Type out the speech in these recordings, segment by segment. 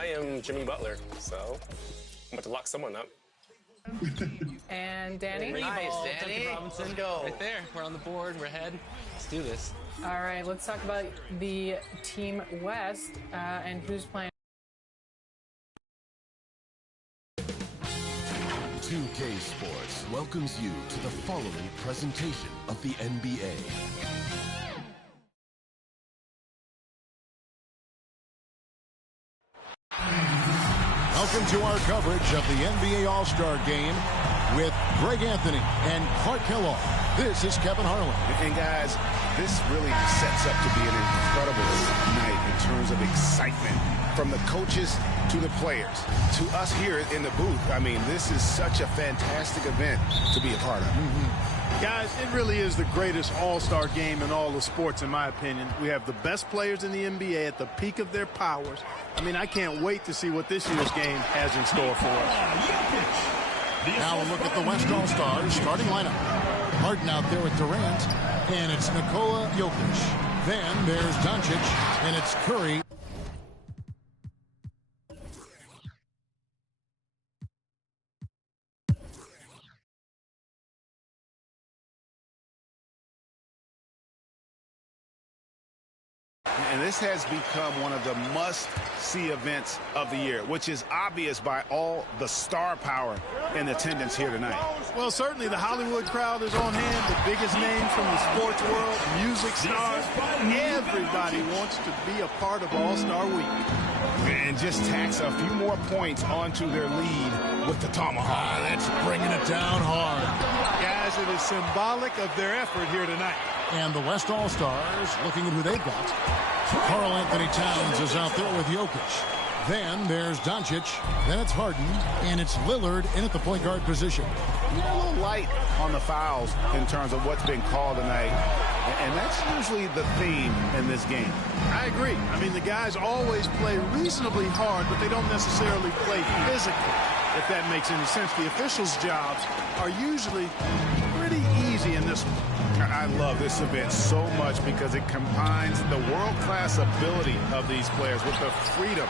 I am Jimmy Butler, so I'm about to lock someone up. And Danny? Nice, Danny. Robinson, go. Right there. We're on the board. We're ahead. Let's do this. All right, let's talk about the Team West and who's playing. 2K Sports welcomes you to the following presentation of the NBA. Welcome to our coverage of the NBA All-Star Game with Greg Anthony and Clark Kellogg. This is Kevin Harlan. And guys, this really sets up to be an incredible night in terms of excitement from the coaches to the players to us here in the booth. I mean, this is such a fantastic event to be a part of. Guys, it really is the greatest all-star game in all the sports, in my opinion. We have the best players in the NBA at the peak of their powers. I mean, I can't wait to see what this year's game has in store for us. Now a look at the West All-Stars starting lineup. Harden out there with Durant, and it's Nikola Jokic. Then there's Doncic, and it's Curry. And this has become one of the must-see events of the year, which is obvious by all the star power in attendance here tonight. Well, certainly the Hollywood crowd is on hand, the biggest names from the sports world, music stars. Everybody wants to be a part of All-Star Week. And just tacks a few more points onto their lead with the tomahawk. That's bringing it down hard. Guys, it is symbolic of their effort here tonight. And the West All-Stars looking at who they've got. Karl Anthony Towns is out there with Jokic. Then there's Doncic. Then it's Harden. And it's Lillard in at the point guard position. You know, a little light on the fouls in terms of what's been called tonight. And that's usually the theme in this game. I agree. I mean, the guys always play reasonably hard, but they don't necessarily play physically, if that makes any sense. The officials' jobs are usually pretty easy in this one. I love this event so much because it combines the world-class ability of these players with the freedom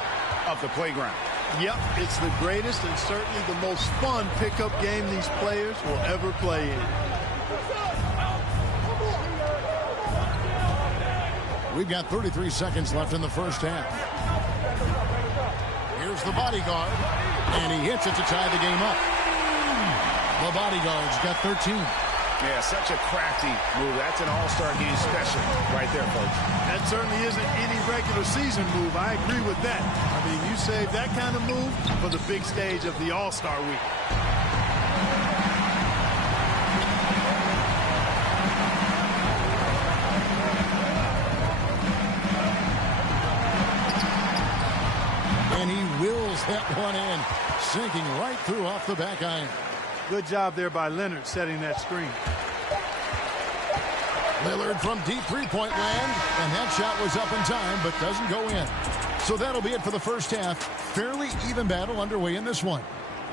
of the playground. Yep, it's the greatest and certainly the most fun pickup game these players will ever play in. We've got 33 seconds left in the first half. Here's the bodyguard, and he hits it to tie the game up. The bodyguard's got 13. Yeah, such a crafty move. That's an all-star game special right there, folks. That certainly isn't any regular season move. I agree with that. I mean, you save that kind of move for the big stage of the All-Star Week. And he wills that one in, sinking right through off the back iron. Good job there by Leonard setting that screen. Lillard from deep three-point land, and that shot was up in time, but doesn't go in. So that'll be it for the first half. Fairly even battle underway in this one.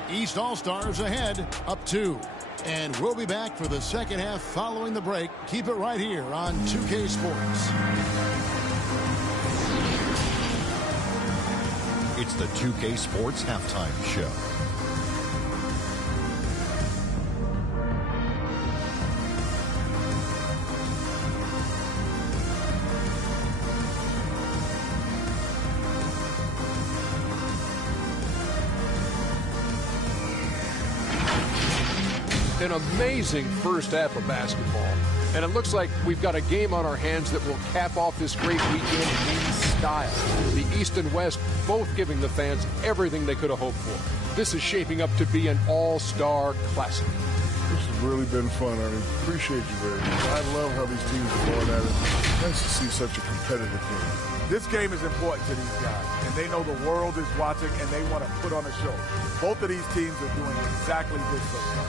East All-Stars ahead, up 2. And we'll be back for the second half following the break. Keep it right here on 2K Sports. It's the 2K Sports Halftime Show. An amazing first half of basketball. And it looks like we've got a game on our hands that will cap off this great weekend in style. The East and West both giving the fans everything they could have hoped for. This is shaping up to be an all-star classic. This has really been fun, Ernie. Appreciate you very much. I love how these teams are going at it. Nice to see such a competitive game. This game is important to these guys, and they know the world is watching, and they want to put on a show. Both of these teams are doing exactly this so far.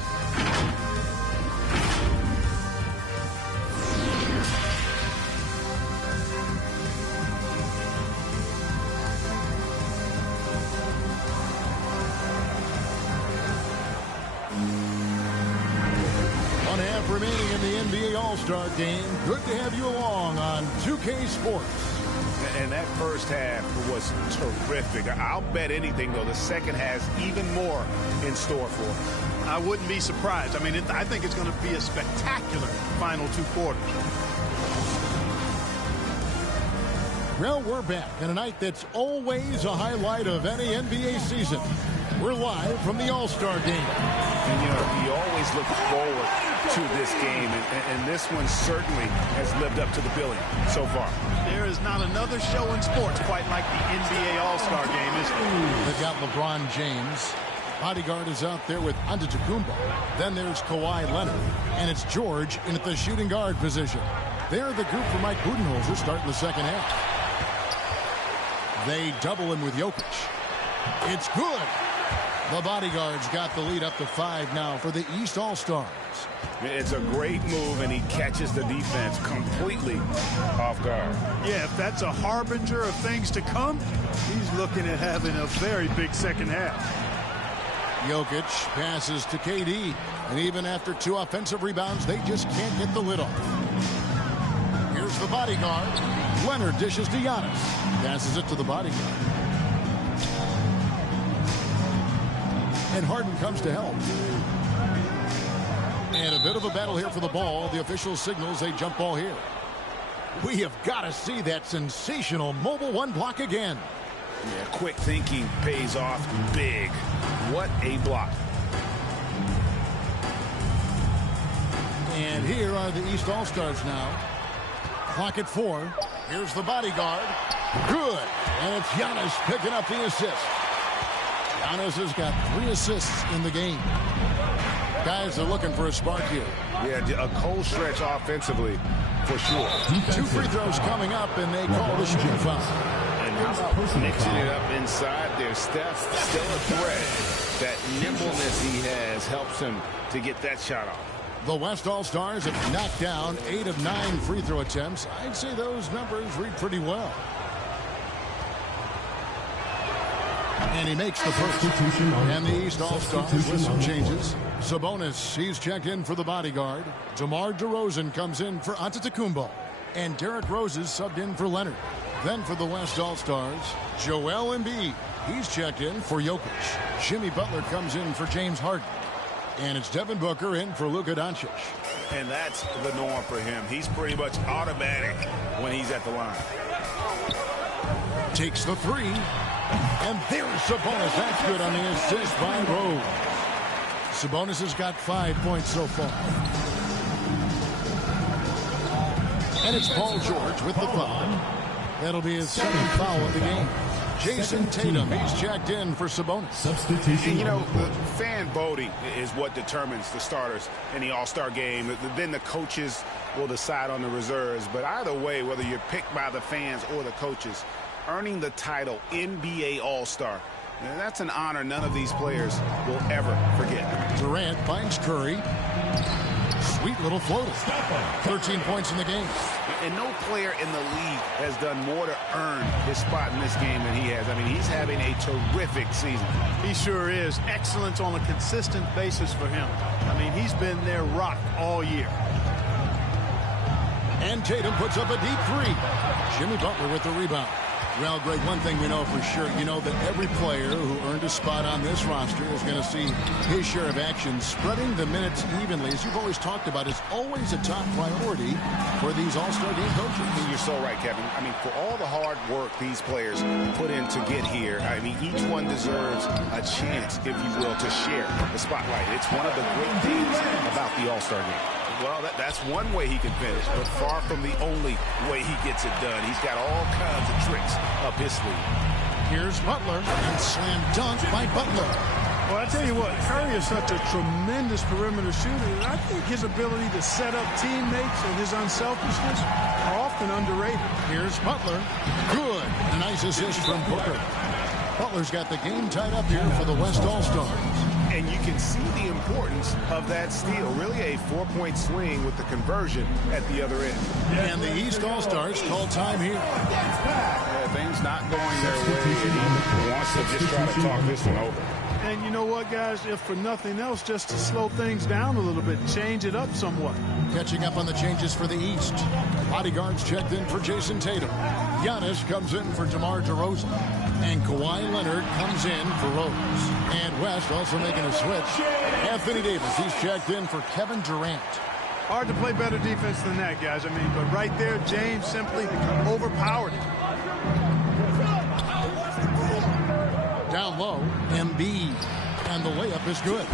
One half remaining in the NBA All-Star Game. Good to have you along on 2K Sports. And that first half was terrific. I'll bet anything, though, the second has even more in store for him. I wouldn't be surprised. I mean, I think it's going to be a spectacular final 2 quarters. Well, we're back in a night that's always a highlight of any NBA season. We're live from the All-Star game. And, you know, you always look forward to this game, and this one certainly has lived up to the billing so far. There is not another show in sports quite like the NBA All-Star game, is there? They've got LeBron James. Bodyguard is out there with Antetokounmpo. Then there's Kawhi Leonard, and it's George in at the shooting guard position. They're the group for Mike Budenholzer starting the second half. They double him with Jokic. It's good. The Bodyguard's got the lead up to 5 now for the East All-Stars. It's a great move, and he catches the defense completely off guard. Yeah, if that's a harbinger of things to come, he's looking at having a very big second half. Jokic passes to KD, and even after 2 offensive rebounds, they just can't get the lid off. Here's the Bodyguard. Leonard dishes to Giannis. Passes it to the Bodyguard. And Harden comes to help. And a bit of a battle here for the ball. The official signals a jump ball here. We have got to see that sensational mobile 1 block again. Yeah, quick thinking pays off big. What a block. And here are the East All-Stars now. Clock at 4. Here's the Bodyguard. Good. And it's Giannis picking up the assist. Giannis has got 3 assists in the game. Guys are looking for a spark here. Yeah, a cold stretch offensively for sure. 2 free throws coming up, and they call the shooting foul. And how about mixing it up inside there? Steph still a threat. That nimbleness he has helps him to get that shot off. The West All-Stars have knocked down 8 of 9 free throw attempts. I'd say those numbers read pretty well. And he makes the first. And the East All-Stars with some changes. Sabonis, he's checked in for the Bodyguard. DeMar DeRozan comes in for Antetokounmpo. And Derrick Rose is subbed in for Leonard. Then for the West All-Stars, Joel Embiid. He's checked in for Jokic. Jimmy Butler comes in for James Harden. And it's Devin Booker in for Luka Doncic. And that's the norm for him. He's pretty much automatic when he's at the line. Takes the 3. And there's Sabonis. That's good on the assist by Rose. Sabonis has got 5 points so far. And it's Paul George with the foul. That'll be his 7th foul of the game. Jason Tatum, he's checked in for Sabonis. Substitution. You know, fan voting is what determines the starters in the All-Star game. Then the coaches will decide on the reserves. But either way, whether you're picked by the fans or the coaches, earning the title NBA All-Star, that's an honor none of these players will ever forget. Durant finds Curry. Sweet little floater. 13 points in the game. And no player in the league has done more to earn his spot in this game than he has. I mean, he's having a terrific season. He sure is. Excellence on a consistent basis for him. I mean, he's been their rock all year. And Tatum puts up a deep 3. Jimmy Butler with the rebound. Well, Greg, one thing we know for sure, you know that every player who earned a spot on this roster is going to see his share of action. Spreading the minutes evenly, as you've always talked about, is always a top priority for these All-Star game coaches. You're so right, Kevin. I mean, for all the hard work these players put in to get here, I mean, each one deserves a chance, if you will, to share the spotlight. It's one of the great things about the All-Star game. Well, that's one way he can finish, but far from the only way he gets it done. He's got all kinds of tricks up his sleeve. Here's Butler, and slam dunk by Butler. Well, I tell you what, Curry is such a tremendous perimeter shooter, and I think his ability to set up teammates and his unselfishness are often underrated. Here's Butler. Good. A nice assist from Booker. Butler's got the game tied up here for the West All-Stars. And you can see the importance of that steal. Really a 4-point swing with the conversion at the other end. And the East All-Stars call time here. Things not going their way, and he wants to just try to talk this one over. And you know what, guys? If for nothing else, just to slow things down a little bit, change it up somewhat. Catching up on the changes for the East. Bodyguards checked in for Jason Tatum. Giannis comes in for DeMar DeRozan. And Kawhi Leonard comes in for Rose. And West also making a switch. Anthony Davis, he's checked in for Kevin Durant. Hard to play better defense than that, guys. I mean, but right there, James simply overpowered him. Down low, Embiid. And the layup is good.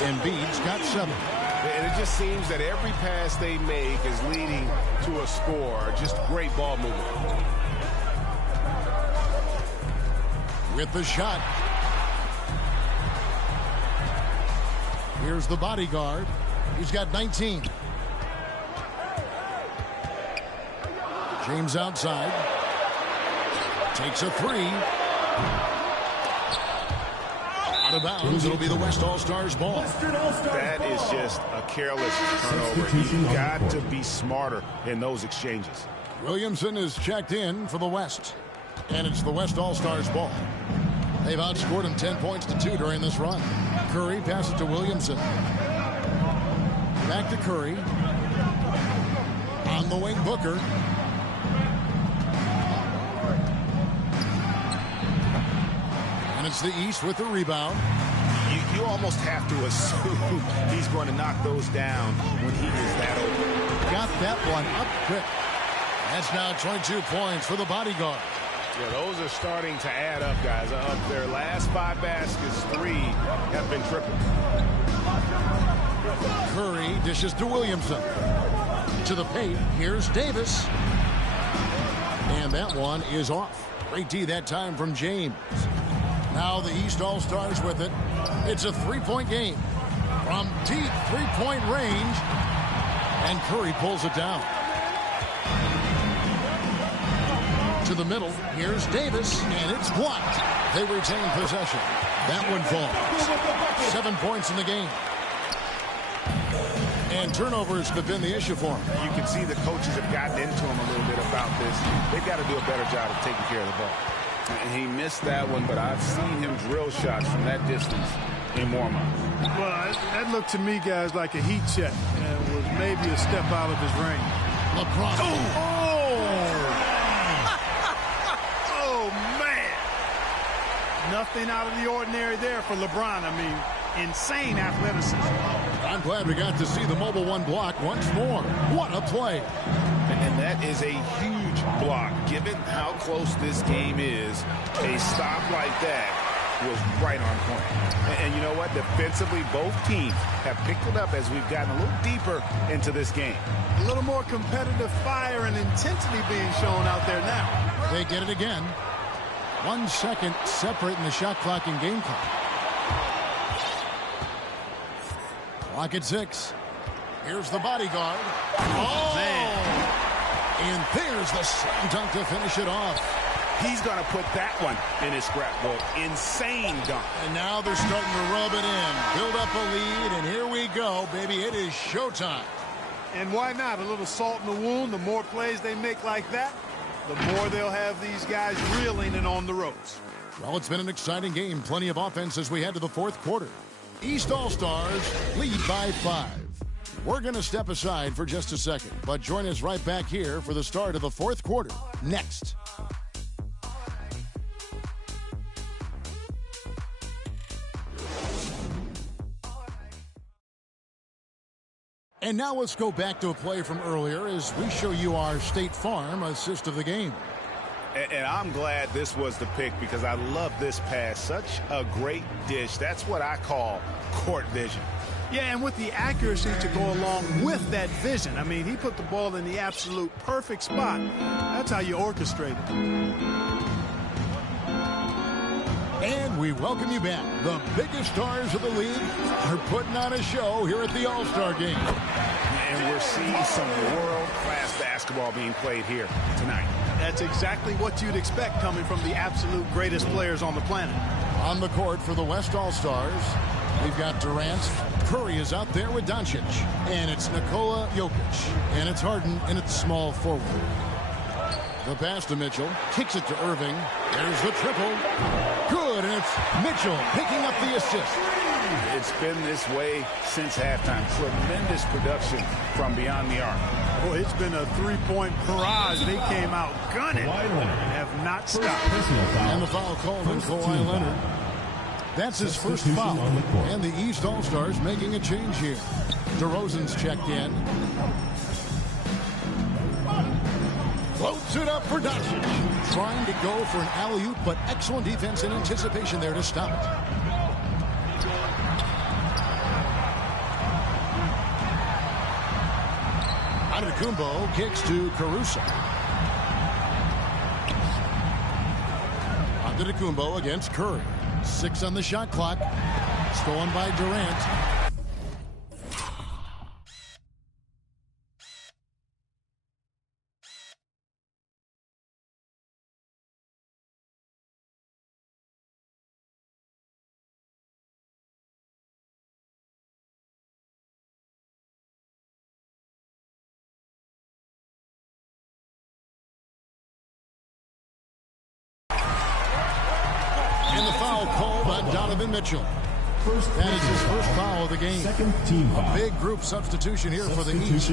Embiid's got 7. And it just seems that every pass they make is leading to a score. Just great ball movement. With the shot. Here's the bodyguard. He's got 19. James outside. Takes a 3. Out of bounds. It'll be the West All-Stars ball. That is just a careless turnover. You've got to be smarter in those exchanges. Williamson is checked in for the West. And it's the West All-Stars ball. They've outscored him 10 points to 2 during this run. Curry passes to Williamson. Back to Curry. On the wing, Booker. And it's the East with the rebound. You almost have to assume he's going to knock those down when he is that open. Got that one up quick. That's now 22 points for the bodyguard. Yeah, those are starting to add up, guys. Of their last 5 baskets, 3 have been triple. Curry dishes to Williamson. To the paint, here's Davis. And that one is off. Great D that time from James. Now the East All-Stars with it. It's a 3-point game. From deep 3-point range. And Curry pulls it down. To the middle, here's Davis, and it's blocked. They retain possession. That one falls. 7 points in the game. And turnovers have been the issue for him. You can see the coaches have gotten into him a little bit about this. They've got to do a better job of taking care of the ball. And he missed that one, but I've seen him drill shots from that distance in warm-up. Well, that looked to me, guys, like a heat check. And was maybe a step out of his range. LeBron. Oh, man. Nothing out of the ordinary there for LeBron. I mean, insane athleticism. I'm glad we got to see the Mobile One block once more. What a play. And that is a huge block. Given how close this game is, a stop like that was right on point. And you know what? Defensively, both teams have picked it up as we've gotten a little deeper into this game. A little more competitive fire and intensity being shown out there now. They get it again. 1 second separating the shot clock and game clock. Clock at 6. Here's the bodyguard. Oh, man. And there's the slam dunk to finish it off. He's going to put that one in his scrapbook. Insane dunk. And now they're starting to rub it in. Build up a lead, and here we go, baby. It is showtime. And why not? A little salt in the wound. The more plays they make like that, the more they'll have these guys reeling and on the ropes. Well, it's been an exciting game. Plenty of offense as we head to the fourth quarter. East All-Stars lead by 5. We're going to step aside for just a second, but join us right back here for the start of the fourth quarter next. And now let's go back to a play from earlier as we show you our State Farm assist of the game. And I'm glad this was the pick because I love this pass. Such a great dish. That's what I call court vision. Yeah, and with the accuracy to go along with that vision. I mean, he put the ball in the absolute perfect spot. That's how you orchestrate it. And we welcome you back. The biggest stars of the league are putting on a show here at the All-Star Game. And we're seeing some world-class basketball being played here tonight. That's exactly what you'd expect coming from the absolute greatest players on the planet. On the court for the West All-Stars, we've got Durant. Curry is out there with Doncic. And it's Nikola Jokic. And it's Harden in its small forward. The pass to Mitchell. Kicks it to Irving. There's the triple. Good, and it's Mitchell picking up the assist. It's been this way since halftime. Tremendous production from beyond the arc. Boy, it's been a three-point barrage. They came out gunning and have not stopped. And the foul called on Kawhi Leonard. That's his first foul. And the East All-Stars making a change here. DeRozan's checked in. Floats it up for Doncic. Trying to go for an alley-oop, but excellent defense and anticipation there to stop it. Antetokounmpo kicks to Caruso. Antetokounmpo against Curry. 6 on the shot clock. Stolen by Durant. And the foul called on Donovan Mitchell. That is his first foul of the game. A big group substitution here for the East.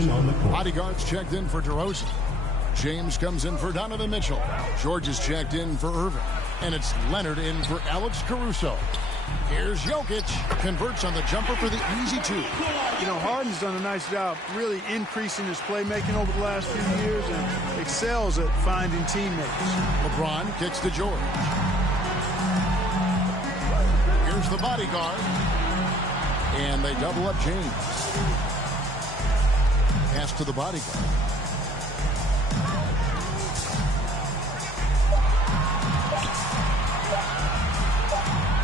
Bodyguards checked in for DeRozan. James comes in for Donovan Mitchell. George is checked in for Irving. And it's Leonard in for Alex Caruso. Here's Jokic. Converts on the jumper for the easy 2. You know, Harden's done a nice job really increasing his playmaking over the last few years and excels at finding teammates. LeBron kicks to George. Here's the bodyguard. And they double up James. Pass to the bodyguard.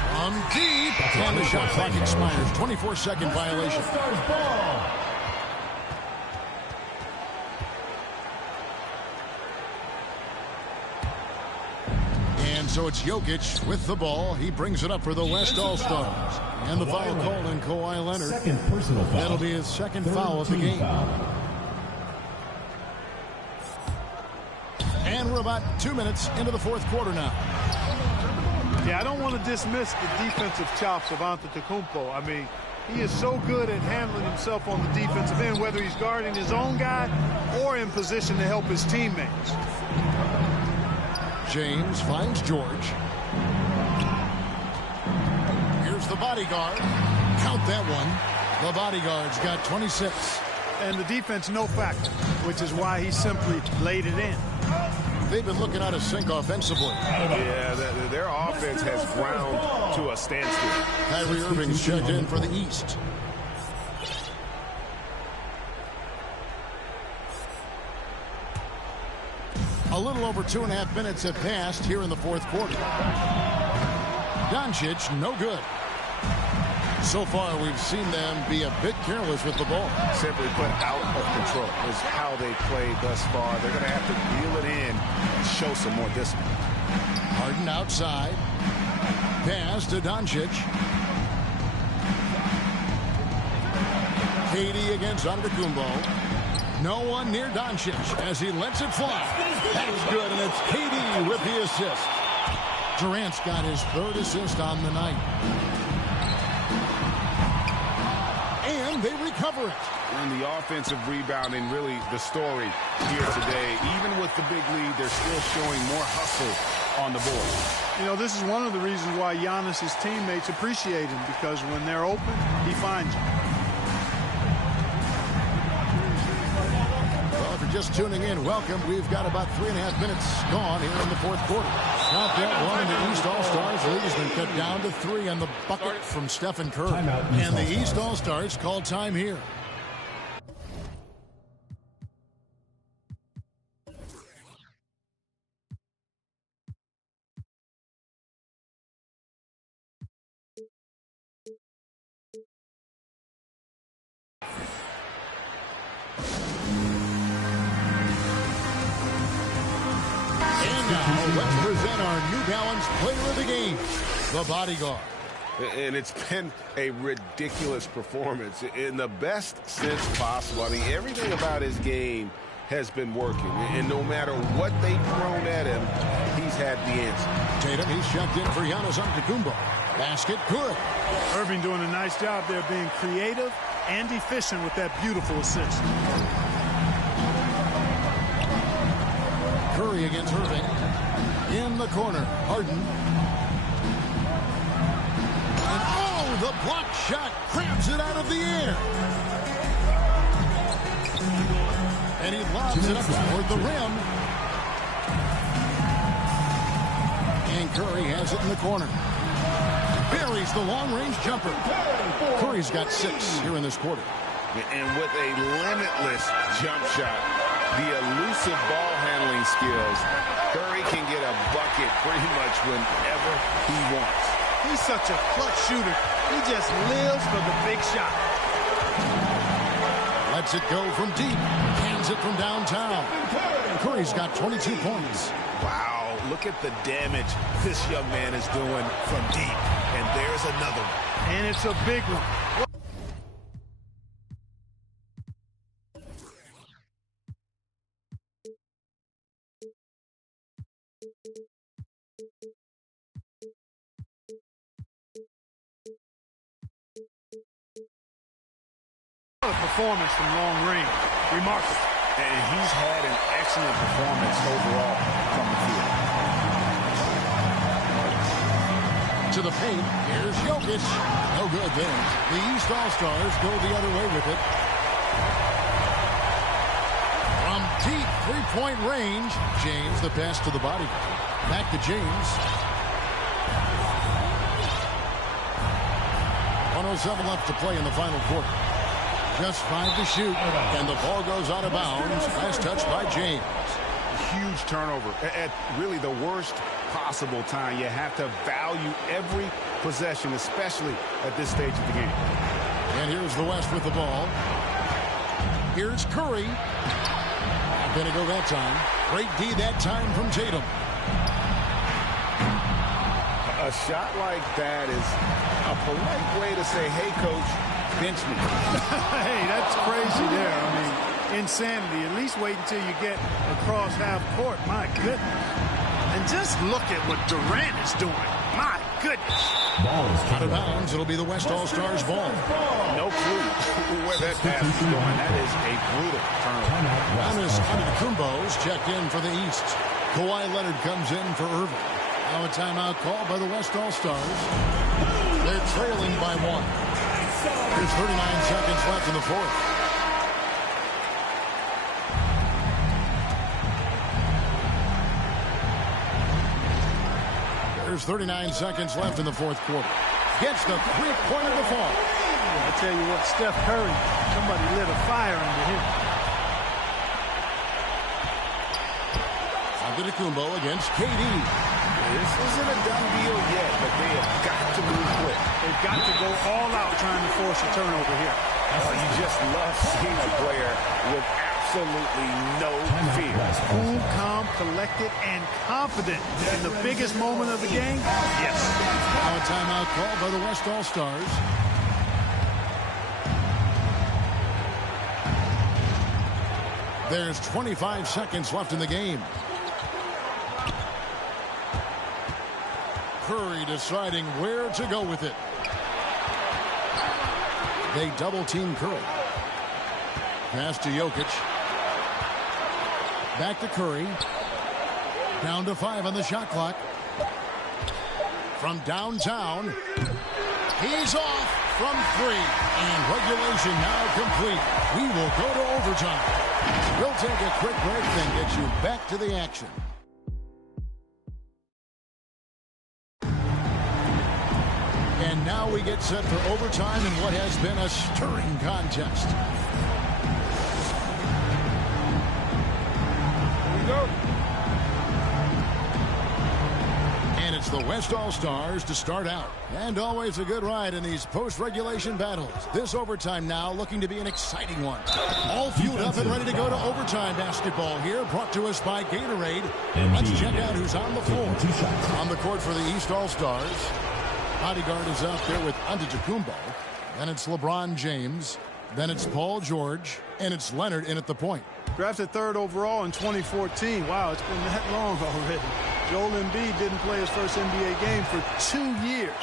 From deep. And the shot clock expires. 24-second violation. And so it's Jokic with the ball. He brings it up for the West All-Stars. And the foul called on Kawhi Leonard. Second personal foul. That'll be his second foul of the game. And we're about 2 minutes into the fourth quarter now. Yeah, I don't want to dismiss the defensive chops of Antetokounmpo. I mean, he is so good at handling himself on the defensive end, whether he's guarding his own guy or in position to help his teammates. James finds George. Here's the bodyguard. Count that one. The bodyguard's got 26. And the defense no factor, which is why he simply laid it in. They've been looking out of sync offensively. Yeah, their offense has ground to a standstill. Kyrie Irving's checked in for the East. A little over 2.5 minutes have passed here in the fourth quarter. Doncic, no good. So far, we've seen them be a bit careless with the ball. Simply put, out of control is how they played thus far. They're going to have to reel it in and show some more discipline. Harden outside. Pass to Doncic. KD against Antetokounmpo. No one near Doncic as he lets it fly. That is good, and it's KD with the assist. Durant's got his third assist on the night. And they recover it. And the offensive rebounding, really the story here today. Even with the big lead, they're still showing more hustle on the board. You know, this is one of the reasons why Giannis's teammates appreciate him, because when they're open, he finds them. Well, if you're just tuning in, welcome. We've got about 3.5 minutes gone here in the fourth quarter. Count that one, and the East All-Stars lead has been cut down to 3 on the bucket from Stephen Curry. And the East All-Stars call time here. Let's present our New Balance player of the game, the bodyguard. And it's been a ridiculous performance in the best sense possible. I mean, everything about his game has been working. And no matter what they've thrown at him, he's had the answer. Tatum, he's checked in for Giannis Antetokounmpo. Basket, good. Irving doing a nice job there being creative and efficient with that beautiful assist. Curry against Irving. In the corner, Harden. And oh, the block shot grabs it out of the air. And he lobs it up toward the rim. And Curry has it in the corner. Buries the long-range jumper. Curry's got 6 here in this quarter. And with a limitless jump shot, the elusive ball handling skills, Curry can get a bucket pretty much whenever he wants. He's such a clutch shooter. He just lives for the big shot. Lets it go from deep. Hands it from downtown. Curry's got 22 points. Wow, look at the damage this young man is doing from deep. And there's another one. And it's a big one. Performance from long range. Remarkable. And he's had an excellent performance overall from the field. To the paint, here's Jokic. No good there. The East All-Stars go the other way with it. From deep three-point range, James, the pass to the body. Back to James. 1:07 left to play in the final quarter. Just 5 to shoot, and the ball goes out of bounds. Last touch by James. Huge turnover at really the worst possible time. You have to value every possession, especially at this stage of the game. And here's the West with the ball. Here's Curry. Not going to go that time. Great D that time from Tatum. A shot like that is a polite way to say, hey, coach, bench me. Hey, that's crazy there. I mean, insanity. At least wait until you get across half court. My goodness. And just look at what Durant is doing. My goodness. Out of bounds. It'll be the West All-Stars ball. No clue where that pass is going. That is a brutal turnover. Giannis Antetokounmpo's checked in for the East. Kawhi Leonard comes in for Irving. Now a timeout call by the West All-Stars. They're trailing by 1. There's 39 seconds left in the fourth. There's 39 seconds left in the fourth quarter. Gets the three-pointer to fall. I tell you what, Steph Curry, somebody lit a fire under him. Antetokounmpo against KD. This isn't a done deal yet, but they have got to move quick. They've got to go all out trying to force a turnover here. Oh, you just love seeing a player with absolutely no fear. Cool, calm, collected, and confident in the biggest moment of the game. Yes. Now a timeout call by the West All-Stars. There's 25 seconds left in the game. Curry deciding where to go with it. They double-team Curry. Pass to Jokic. Back to Curry. Down to 5 on the shot clock. From downtown. He's off from 3. And regulation now complete. We will go to overtime. We'll take a quick break and get you back to the action. And now we get set for overtime in what has been a stirring contest. Here we go. And it's the West All-Stars to start out. And always a good ride in these post-regulation battles. This overtime now looking to be an exciting one. All fueled up and ready to go to overtime basketball here, brought to us by Gatorade. Let's check out who's on the floor. On the court for the East All-Stars. Bodyguard is out there with Antetokounmpo. Then it's LeBron James. Then it's Paul George, and it's Leonard in at the point. Drafted 3rd overall in 2014. Wow, it's been that long already. Joel Embiid didn't play his first NBA game for 2 years.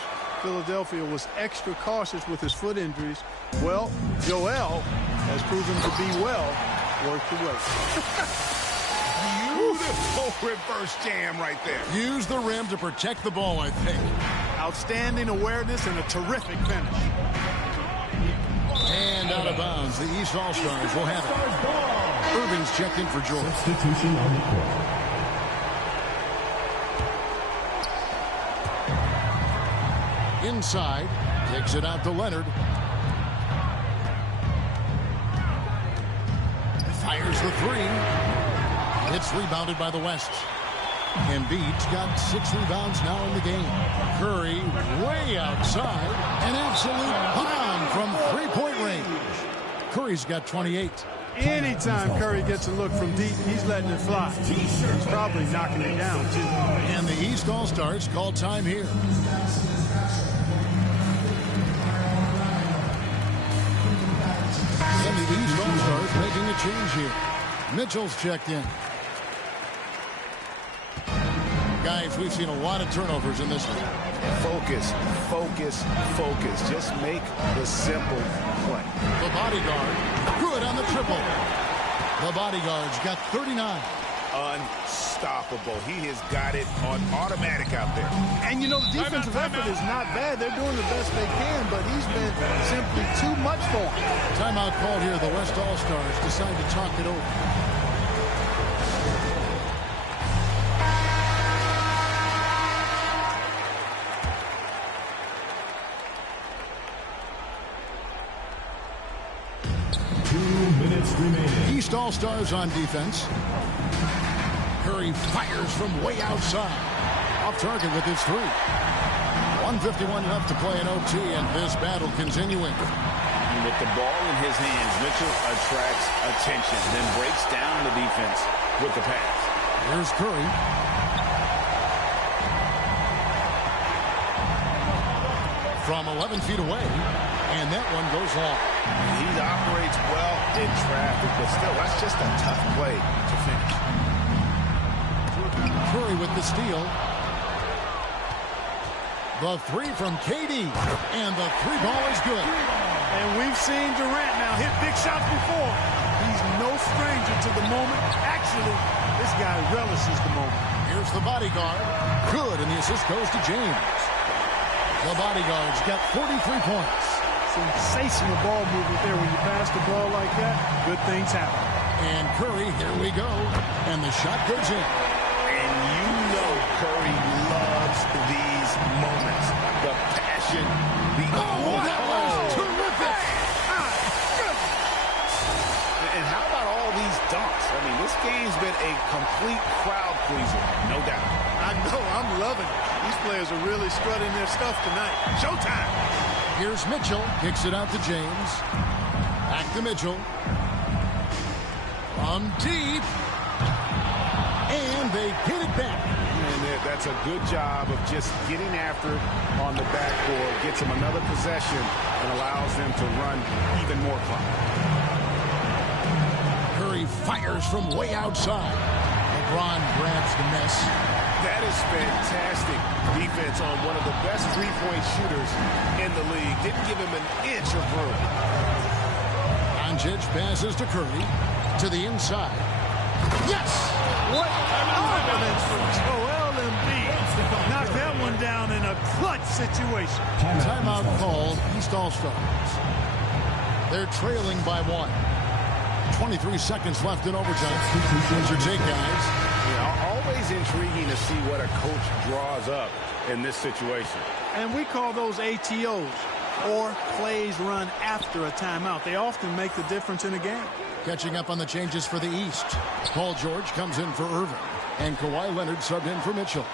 Philadelphia was extra cautious with his foot injuries. Well, Joel has proven to be well worth the wait. Beautiful reverse jam right there. Use the rim to protect the ball, I think. Outstanding awareness and a terrific finish. And out of bounds, the East All-Stars will have it. Irving's checked in for George. Substitution on the court. Inside, takes it out to Leonard. Fires the three. It's rebounded by the West. Embiid's got 6 rebounds now in the game. Curry way outside. An absolute bomb from three-point range. Curry's got 28. Anytime Curry gets a look from deep, he's letting it fly. He's probably knocking it down, too. And the East All-Stars call time here. And the East All-Stars making a change here. Mitchell's checked in. Guys, we've seen a lot of turnovers in this one. Focus, focus, focus. Just make the simple play. The bodyguard, good on the triple. The bodyguard's got 39. Unstoppable. He has got it on automatic out there. And, you know, the defensive effort is not bad. They're doing the best they can, but he's been simply too much for him. Timeout called here. The West All-Stars decide to talk it over. East All-Stars on defense. Curry fires from way outside. Off target with his three. 1:51 left to play in OT, and this battle continuing. With the ball in his hands, Mitchell attracts attention, then breaks down the defense with the pass. Here's Curry. From 11 feet away, and that one goes long. He operates well in traffic, but still, that's just a tough play to finish. Curry with the steal. The three from KD, and the three ball is good. And we've seen Durant now hit big shots before. He's no stranger to the moment. Actually, this guy relishes the moment. Here's the bodyguard. Good, and the assist goes to James. The bodyguard's got 43 points. Sensational ball movement there. When you pass the ball like that, good things happen. And Curry, here we go. And the shot goes in. And you know Curry loves these moments. The passion, the... that was terrific! And how about all these dunks? I mean, this game's been a complete crowd pleaser, no doubt. I know, I'm loving it. These players are really strutting their stuff tonight. Showtime! Here's Mitchell. Kicks it out to James. Back to Mitchell. From deep. And they get it back. And that's a good job of just getting after on the backboard. Gets them another possession and allows them to run even more clock. Curry fires from way outside. LeBron grabs the miss. That is fantastic defense on one of the best three-point shooters in the league. Didn't give him an inch of room. Doncic passes to Curry to the inside. Yes! What confidence from Joel Embiid. Knocked that one down in a clutch situation. Timeout called. East All-Stars. They're trailing by 1. 23 seconds left in overtime. What's your take, guys? Always intriguing to see what a coach draws up in this situation. And we call those ATOs, or plays run after a timeout. They often make the difference in a game. Catching up on the changes for the East. Paul George comes in for Irving, and Kawhi Leonard subbed in for Mitchell.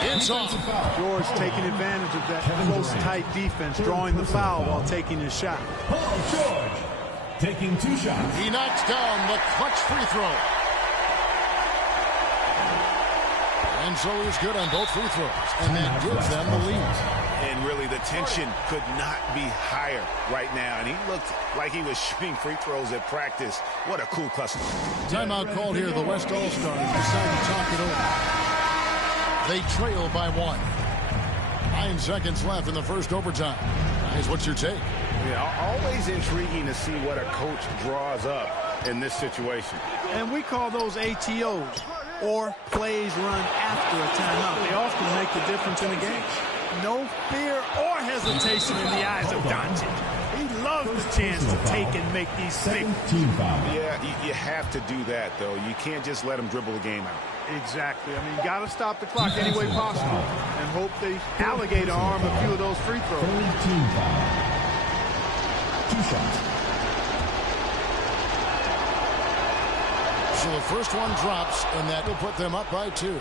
It's off. George taking advantage of that close, tight defense, drawing the foul while taking his shot. Paul George taking 2 shots. He knocks down the clutch free throw. And so he's good on both free throws. And that gives them the lead. And really Really, the tension could not be higher right now, and he looked like he was shooting free throws at practice. What a cool customer. Timeout called here. The West All-Stars decide to talk it over. They trail by 1. 9 seconds left in the first overtime. Guys, what's your take? Yeah, always intriguing to see what a coach draws up in this situation. And we call those ATOs, or plays run after a timeout. They often make the difference in the game. No fear or hesitation in the eyes of Doncic. He loves the chance to take and make these big. Yeah, you have to do that, though. You can't just let him dribble the game out. Exactly. I mean, you got to stop the clock any way possible and hope they alligator arm a few of those free throws. 2 shots. So the first one drops, and that will put them up by 2.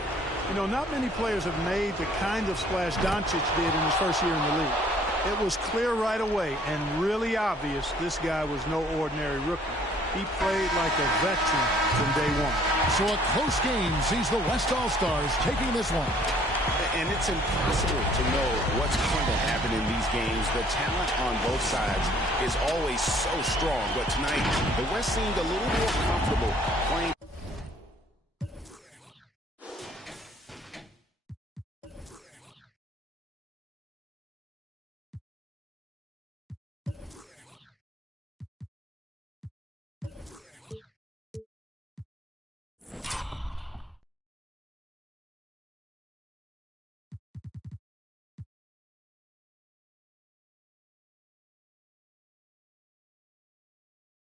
You know, not many players have made the kind of splash Doncic did in his first year in the league. It was clear right away and really obvious this guy was no ordinary rookie. He played like a veteran from day one. So a close game sees the West All-Stars taking this one. And it's impossible to know what's going to happen in these games. The talent on both sides is always so strong. But tonight, the West seemed a little more comfortable playing